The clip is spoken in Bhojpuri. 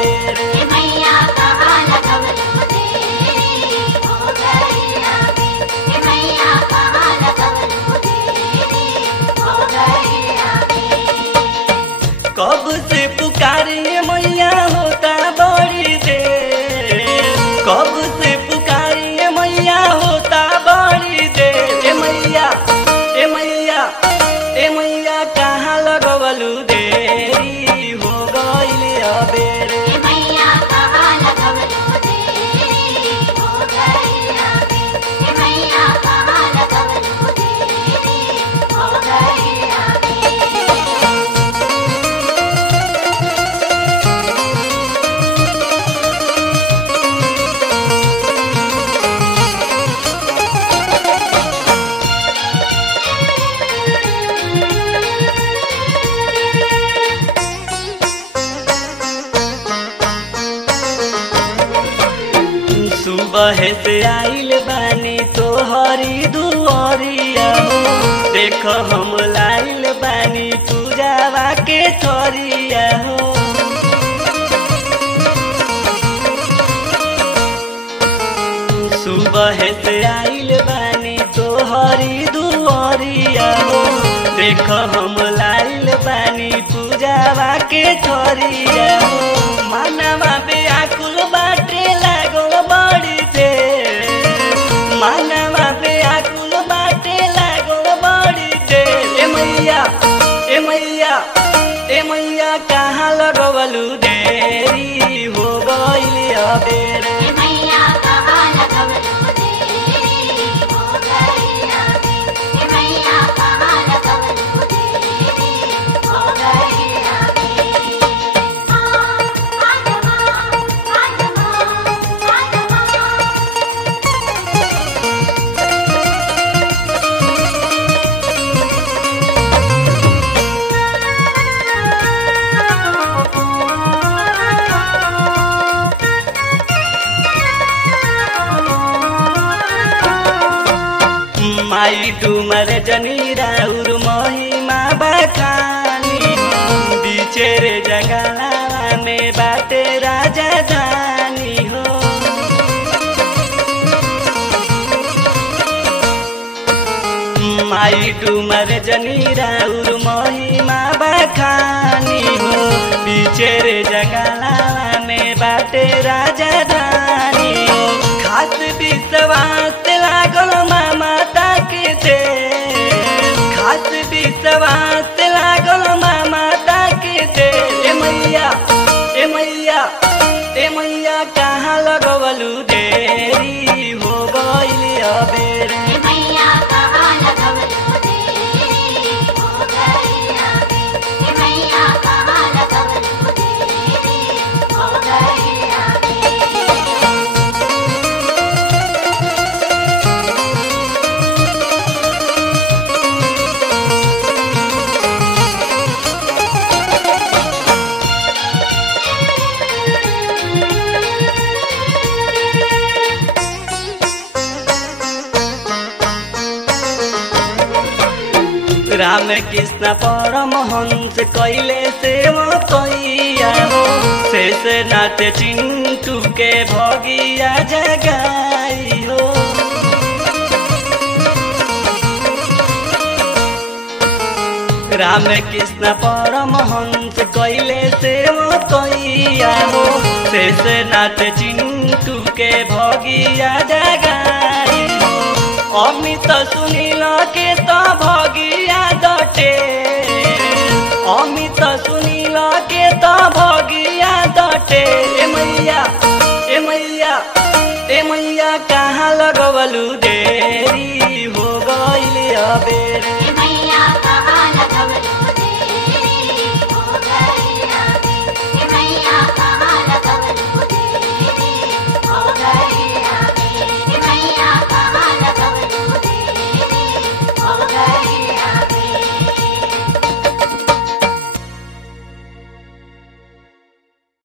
अबेर। मैया कहाँ लगवलू देरी हो गई अबेर। मैया कहाँ लगवलू देरी हो गई अबेर। कब से पुकारिए मैया होता बड़ी देर, कब से पुकारिए मैया होता बड़ी देर। ए मैया ए मैया ए मैया कहाँ लगवलू देरी हो गईल अबेर। मैया कहाँ लगवलू देरी हो गई अबेर। मैया कहाँ लगवलू देरी हो गई अबेर। सुबह से आइल बानी तोहरी दुआरिया हो, देख हम लाइल बानी पूजावा के थरिया हो। सुबह से आइल बानी तोहरी दुआरिया हो, देख हम लाइल बानी पूजावा के थरिया हो। मानवा व्याकुल बाटे लागल बड़ी देर, मानवा व्याकुल बाटे लागल बड़ी देर। ए मैया ए मैया ए मैया कहाँ लगवलू देरी हो गईल अबेर। मैया कहाँ लगवलू देरी हो गई अबेर। मैया कहाँ लगवलू देरी हो गई अबेर। आजमा आजमा आजमा। माई डुमर जनी राउर महिमा बखानी, बीचे रे जंगलावा में बाटे राजधानी हो। माई डुमर जनी राउर महिमा बखानी हो, बीचे रे जंगलावा में बाटे राजधानी हो। खास विश्वास लागल ममता के दे, खास विश्वास लागल ममता के दे। ए मैया ए मैया ए मैया कहाँ लगवलू देरी हो गईल अबेर। मैया कहाँ लगवलू देरी हो गई अबेर। मैया कहाँ लगवलू देरी हो गई अबेर। राम कृष्ण परमहंस कैले सेवकैया हो, शेष नाथ चिंटू के भगिया जगाई हो। राम कृष्ण परमहंस कैले सेवकैया हो, शेष नाथ चिंटू के भगिया जगाई हो। अमित सुनील के तो भगिया दटे, अमित सुनील के तो भगिया दटे। ए मैया ए मैया ए मैया कहाँ लगवलू देरी हो गईल अबेर। मैया कहाँ लगवलू